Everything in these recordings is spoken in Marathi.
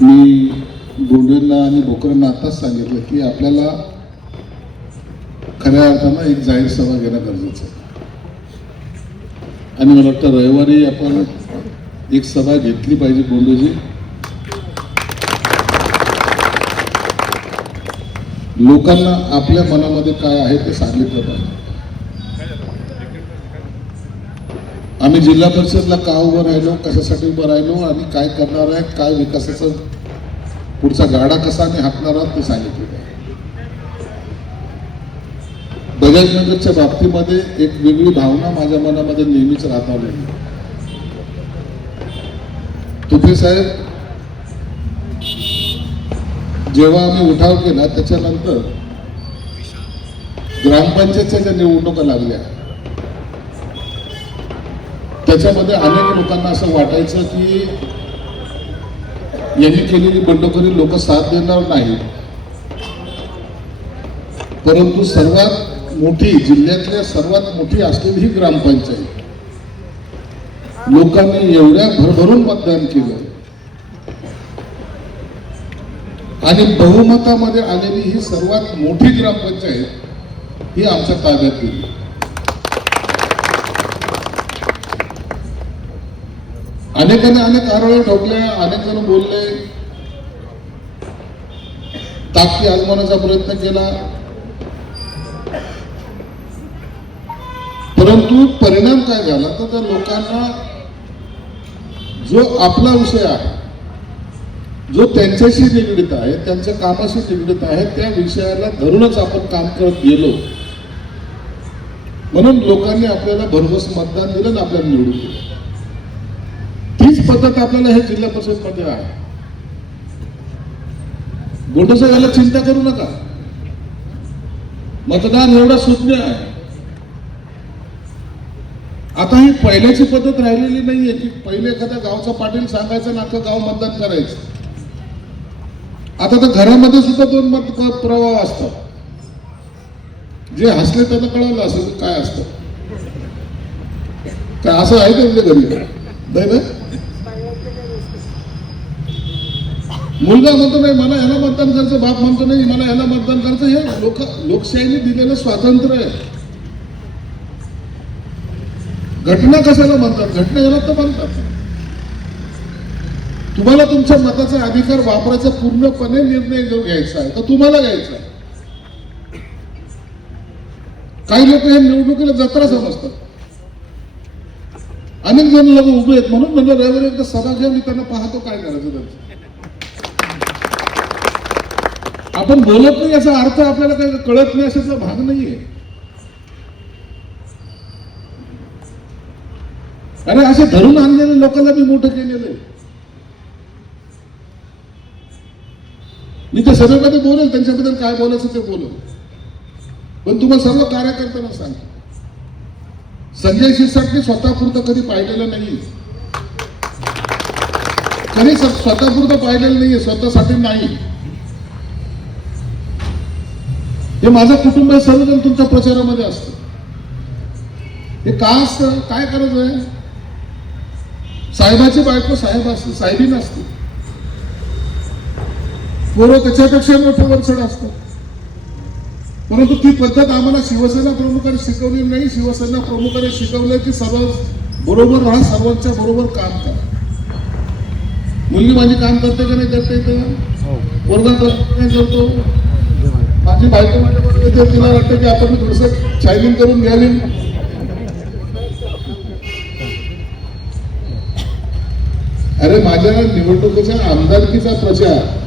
मी गोंडेंना आणि भोकरेंना आताच सांगितलं की आपल्याला खऱ्या अर्थानं एक जाहीर सभा घेणं गरजेचं आहे आणि मला वाटतं रविवारी आपण एक सभा घेतली पाहिजे. गोंडेजी, लोकांना आपल्या मनामध्ये काय आहे ते सांगितलं पाहिजे. आम्ही जिल्हा परिषदला का उभं राहिलो, कशासाठी उभं राहिलो आणि काय करणार आहे, काय विकासाचा पुढचा गाडा कसा आणि हाकणार आहोत ते सांगितलं पाहिजे. बजाजनगरच्या बाबतीमध्ये एक वेगळी भावना माझ्या मनामध्ये नेहमीच राहत. तुपे साहेब, जेव्हा आम्ही उठाव केला त्याच्यानंतर ग्रामपंचायतच्या ज्या निवडणुका लागल्या त्याच्यामध्ये अनेक लोकांना असं वाटायचं की यांनी केलेली बंडखोरी लोक साथ देणार नाही, परंतु सर्वात मोठी, जिल्ह्यातल्या सर्वात मोठी असलेली ही ग्रामपंचायत लोकांनी एवढ्या भरभरून मतदान केलं आणि बहुमतामध्ये आलेली ही सर्वात मोठी ग्रामपंचायत ही आमच्या ताब्यात गेली. अनेकांनी अनेक आरोळे ठोकले, अनेक जण बोलले, ताकदी आजमावण्याचा प्रयत्न केला, परंतु परिणाम काय झाला तर त्या लोकांना जो आपला विषय आहे, जो त्यांच्याशी निगडीत आहे, त्यांच्या कामाशी निगडीत आहे, त्या विषयाला धरूनच आपण काम करत गेलो म्हणून लोकांनी आपल्याला भरघोस मतदान दिलं आणि आपल्याला निवडून दिलं. तीच पद्धत आपल्याला हे जिल्हा परिषद मध्ये आहे. गोंडे याला चिंता करू नका, मतदान एवढं सुज्ञ आहे. आता ही पहिल्याची पद्धत राहिलेली नाहीये की पहिले एखाद्या गावचा पाटील सांगायचा आणि अख्खं गाव मतदान करायचं. आता तर घरामध्ये सुद्धा दोन मत प्रवाह असतात. जे हसले त्यांना कळवलं असेल काय असतं, काय असं आहे त्यांच्या घरी नाही ना. मुलगा म्हणतो नाही मला ह्याला मतदान करायचं, बाप म्हणतो नाही मला ह्याला मतदान करायचं. हे लोकशाहीने दिलेलं स्वातंत्र्य आहे. घटना कशाला म्हणतात, घटना याला तर म्हणतात. तुम्हाला तुमच्या मताचा अधिकार वापरायचा पूर्णपणे निर्णय जो घ्यायचा आहे तर तुम्हाला घ्यायचा आहे. काही लोक हे निवडणुकीला जत्रा समजतात. अनेक जण लोक उभे आहेत म्हणून म्हणलं रविवारी एकदा सभा घ्या, मी त्यांना पाहतो काय करायचं त्यांचं. आपण बोलत नाही याचा अर्थ आपल्याला काही कळत नाही अशाचा भाग नाहीये. अरे असे धरून आणलेल्या लोकांना मी मोठं केलेलं आहे. मी त्या सभेमध्ये बोलेल, त्यांच्याबद्दल काय बोलायचं ते बोलेल, पण तुम्हाला सर्व कार्यकर्त्यांना सांगतो संजय शिरसाटने स्वतःपुरतं कधी पाहिलेलं नाही, कधी स्वतःपुरतं पाहिलेलं नाहीये, स्वतःसाठी नाही. हे माझं कुटुंब आहे, सर्वजण तुमच्या प्रचारामध्ये असतं. हे का असतं, काय करायचं आहे. साहेबाची बायको साहेब असते, साहेबीन असते, पोरं त्याच्यापेक्षा मोठं वरचढ असतं. परंतु ती पद्धत आम्हाला शिवसेना प्रमुखांनी शिकवली नाही. शिवसेना प्रमुखांनी शिकवलं की सर्व बरोबर राहा, सर्वांच्या बरोबर काम करा. मुलगी माझी काम करते का नाही करते, पोरगा नाही करतो, माझी बायको माझ्याबरोबर येते, तिला वाटतं की आपण थोडंसं शायनिंग करून घ्यावी. अरे माझ्या निवडणुकीच्या आमदारकीचा प्रचार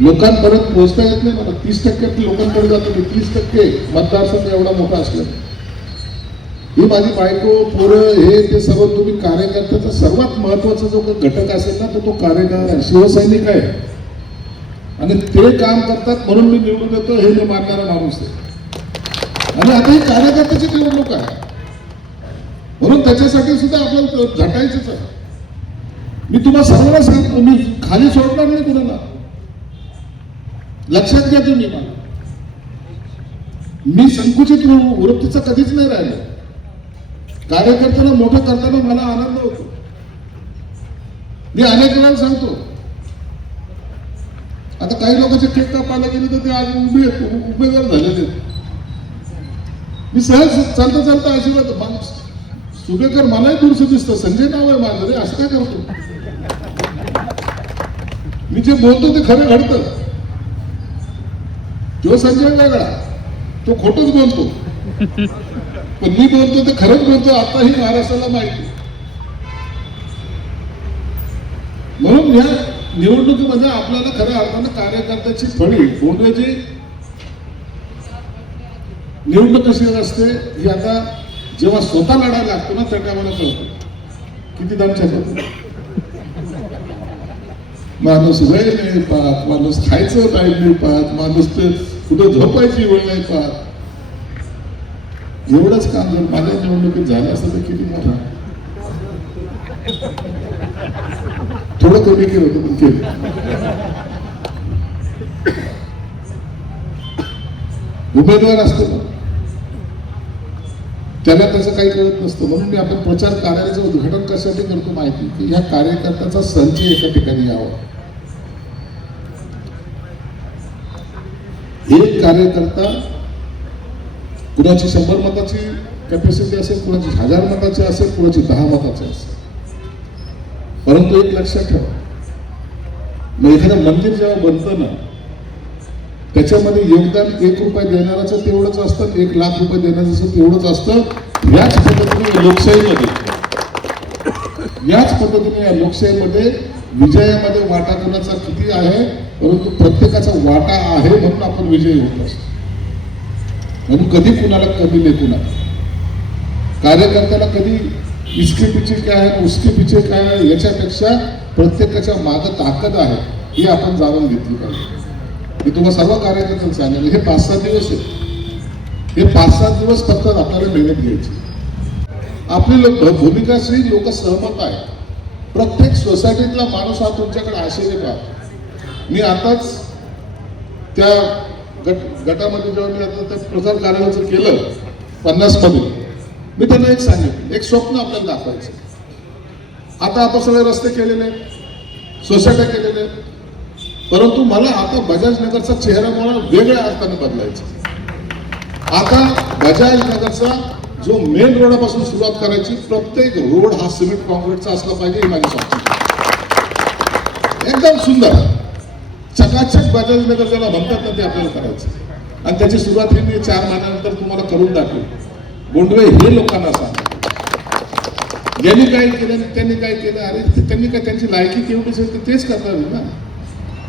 लोकांपर्यंत पोहोचता येत नाही. मला 30% लोकांकडे जातो की 30% मतदारसंघ एवढा मोठा असला. ही माझी बायको, पोरं, हे ते सर्व तुम्ही कार्यकर्त्याचा सर्वात महत्वाचा जो घटक असेल ना तो कार्यकर्ता शिवसैनिक आहे आणि ते काम करतात म्हणून मी निवडून येतो हे मी मानणारा माणूस आहे. आणि आता ही कार्यकर्त्याची निवडणूक आहे म्हणून त्याच्यासाठी सुद्धा आपल्याला झटायचंच आहे. मी तुम्हाला सर्वांना सांगतो, मी खाली सोडणार नाही कुणाला. लक्षात घ्या तुम्ही, मी संकुचित वृत्तीचा कधीच नाही राहिलो. कार्यकर्त्यांना मोठं करताना मला आनंद होतो. मी अनेक वेळा सांगतो. आता काही लोकांचे केक कापायला गेले तर ते आज उमेदवार झालेले. मी सहज चालता चालता आशीर्वाद, सुभेकर मलाही दूरचं दिसतं, संजय नाव आहे माझं रे, असं काय करतो. मी जे बोलतो ते खरं घडतं. जो संजय वेगळा, तो खोटच बोलतो, पण मी बोलतो ते खरंच बोलतो, आताही महाराष्ट्राला माहिती. म्हणून या निवडणुकीमध्ये आपल्याला खऱ्या अर्थानं कार्यकर्त्याची फळी बोंडव्याची निवडणूक कशी असते ही आता जेव्हा स्वतः लढायला लागतो ना त्या टायमाला कळतो किती दमछाक होतो. माणूस वेळ नाही पाहत, माणूस खायचं टाईम नाही पाहत, माणूस ते कुठे झोपायची वेळ नाही पाहत. एवढंच काम जर माझ्या निवडणुकीत झालं असतं तर किती मोठा. थोडं कमी केलं होतं पण केलं. उमेदवार असतो ना त्याला त्याचं काही कळत नसतं. म्हणून मी आपण प्रचार कार्यालयाचं उद्घाटन कशासाठी करतो माहिती, की ह्या कार्यकर्त्याचा संच एका ठिकाणी यावा. एक कार्यकर्ता कुणाची 100 मताची कॅपॅसिटी असेल, कुणाची 1000 मताची असेल, कुणाची 10 मताची असेल. परंतु एक लक्षात ठेवा, मग एखादं मंदिर जेव्हा बनतं ना त्याच्यामध्ये योगदान 1 रुपया देणाराचं तेवढंच असतं, 1 लाख रुपये देणाऱ्याचं तेवढंच असतं. याच पद्धतीने या लोकशाहीमध्ये विजयामध्ये वाटा कोणाचा किती आहे, परंतु प्रत्येकाचा वाटा आहे म्हणून आपण विजयी होत असतो. म्हणून कधी कुणाला कमी लेखू नका. कार्यकर्त्याला कधी इसके पीछे काय आहे, उसके पीछे काय आहे, याच्यापेक्षा प्रत्येकाच्या मागे ताकद आहे ही आपण जाणून घेतली पाहिजे. मी तुम्हाला सर्व कार्यकर्त्यांना सांगेन, हे 5-7 दिवस आहेत. हे 5-7 दिवस फक्त आपल्याला मेहनत घ्यायची. आपली भूमिकाशी लोक सहमत आहे. प्रत्येक सोसायटीतला माणूस हा तुमच्याकडे आशेने पाहतो. मी आताच त्या गटामध्ये जेव्हा मी आता त्या प्रचार कार्यालयाचं केलं 50 मध्ये, मी त्यांना एक सांगितलं, एक स्वप्न आपल्याला दाखवायचं. आता आपण सगळे रस्ते केलेले, सोसायट्या केलेल्या, परंतु मला आता बजाज नगरचा चेहरा मला वेगळ्या अर्थाने बदलायचा. आता बजाज नगरचा जो मेन रोडापासून सुरुवात करायची, प्रत्येक रोड हा सिमेंट कॉन्क्रीटचा असला पाहिजे ही माझी स्वप्न. एकदम सुंदर चकाचक बजाज नगर ज्याला म्हणतात ना ते आपल्याला करायचं. आणि त्याची सुरुवात ही मी 4 महिन्यानंतर तुम्हाला करून दाखवेल. बोंडवे हे लोकांना सांग, ज्यांनी काय केलं त्यांनी काय केलं, अरे त्यांनी काय, त्यांची लायकी केवढी असेल तर तेच करणार ना.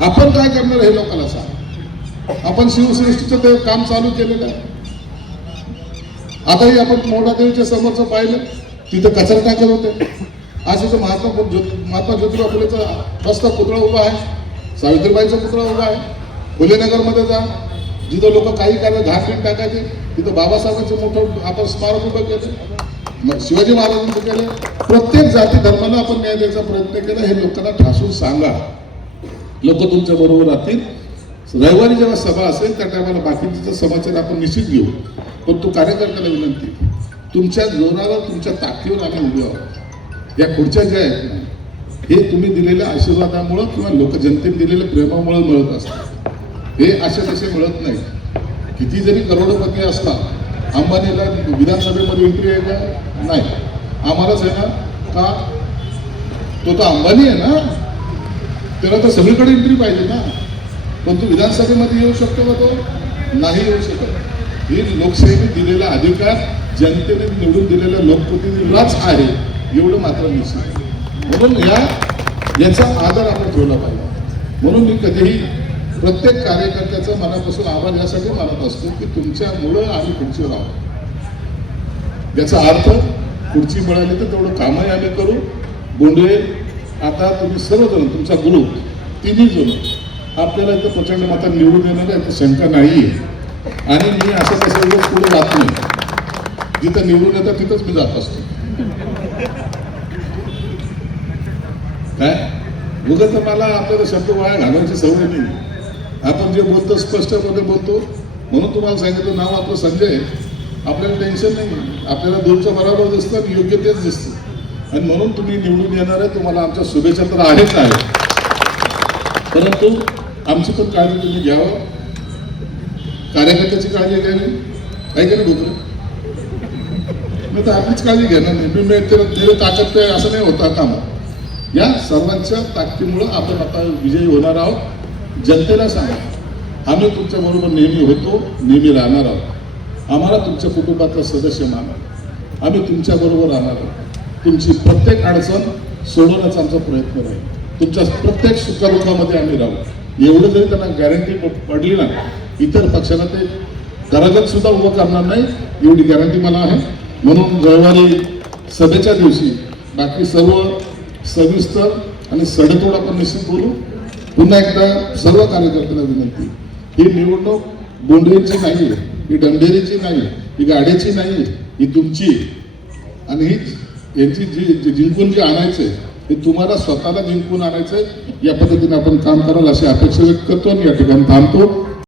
आपण काय करणार हे लोकांना सांग. आपण शिवसृष्टीचं ते काम चालू केलेलं आहे. आताही आपण मोठादेवीच्या समोरचं पाहिलं, तिथं कचरा टाकत होते. आज तिथं महात्मा ज्योतिबा फुलेचा मस्त पुतळा उभा आहे, सावित्रीबाईचा पुतळा उभा आहे. फुलेनगरमध्ये जा, जिथं लोक काही कार्य घाण टाकायचे, तिथं बाबासाहेबांचं मोठं आपण स्मारक उभं केलं, शिवाजी महाराजांचं केलं. प्रत्येक जाती धर्माला आपण न्याय द्यायचा प्रयत्न केला. हे लोकांना ठासून सांगा, लोक तुमच्या बरोबर राहतील. रविवारी जेव्हा सभा असेल त्या टायमाला बाकीचा समाचार आपण निश्चित घेऊ. पण तो कार्यकर्त्याला विनंती, तुमच्या जोरावर, तुमच्या ताकदीवर आम्ही उभे आहोत. या खुर्च्या ज्या आहेत ना, हे तुम्ही दिलेल्या आशीर्वादामुळं किंवा लोक जनतेने दिलेल्या प्रेमामुळे मिळत असतात. हे अशा तसे मिळत नाही. किती जरी करोडपती असला, अंबानीला विधानसभेमध्ये एंट्री आहे का? नाही. आम्हालाच आहे ना, का तो तर अंबानी आहे ना, त्याला तर सगळीकडे एंट्री पाहिजे ना. पण तो विधानसभेमध्ये येऊ शकतो का? तो नाही येऊ शकत. ही लोकशाहीने दिलेला अधिकार जनतेने निवडून दिलेल्या लोकप्रतिनिधीलाच आहे, एवढं मात्र निश्चित. म्हणून याचा आदर आपण ठेवला पाहिजे. म्हणून मी कधीही प्रत्येक कार्यकर्त्याचा मनापासून आभार यासाठी मानत असतो की तुमच्यामुळं आम्ही खुर्चीवर आहोत. याचा अर्थ खुर्ची मिळाली तर तेवढं कामही आम्ही करू. बोंडवे, आता तुम्ही सर्वजण, तुमचा ग्रुप 3ही जण आपल्याला इथं प्रचंड मतात निवडून येणार आहे, शंका नाही आहे. आणि मी असं कसं दिवस पुढे जात नाही. जिथं निवडून येतात तिथंच मी जात असतो. काय उगाच तर मला आपल्याला शब्द वाया घालवायची सवय नाही. आपण जे बोलतो स्पष्टपणे बोलतो. म्हणून तुम्हाला सांगितलं, नाव आपलं संजय, आपल्याला टेन्शन नाही. आपल्याला दूरच्या बरोबर दिसतं आणि योग्य तेच दिसतं. आणि म्हणून तुम्ही निवडून येणार आहे. तुम्हाला आमच्या शुभेच्छा तर आहेच आहे, परंतु आमची पण काळजी तुम्ही घ्यावं, कार्यकर्त्याची काळजी घ्यावी. काय केलं डोकं नाही तर आपलीच काळजी घेणार नाही. मी मेरे ताकद आहे असं नाही होता काम. या सर्वांच्या ताकदीमुळं आपण आता विजयी होणार आहोत. जनतेला सांगा, आम्ही तुमच्या बरोबर नेहमी होतो, नेहमी राहणार आहोत. आम्हाला तुमच्या कुटुंबातला सदस्य माना, आम्ही तुमच्या बरोबर राहणार आहोत. तुमची प्रत्येक अडचण सोडवण्याचा आमचा प्रयत्न राहील. तुमच्या प्रत्येक सुखदुःखामध्ये आम्ही राहू. एवढं जरी त्यांना गॅरंटी पडली ना, इतर पक्षाला ते घरात सुद्धा उभं करणार नाही, एवढी गॅरंटी मला आहे. म्हणून रविवारी सभेच्या दिवशी बाकी सर्व सविस्तर आणि सडेतोड आपण निश्चित बोलू. पुन्हा एकदा सर्व कार्यकर्त्यांना विनंती, ही निवडणूक बोंडरेची नाही, ही डंडेरीची नाही, ही गाड्याची नाही, ही तुमची. आणि ही यांची जी जिंकून जे आणायचंय ते तुम्हाला स्वतःला जिंकून आणायचंय. या पद्धतीने आपण काम कराल अशी अपेक्षा व्यक्त करतो आणि या ठिकाणी थांबतो.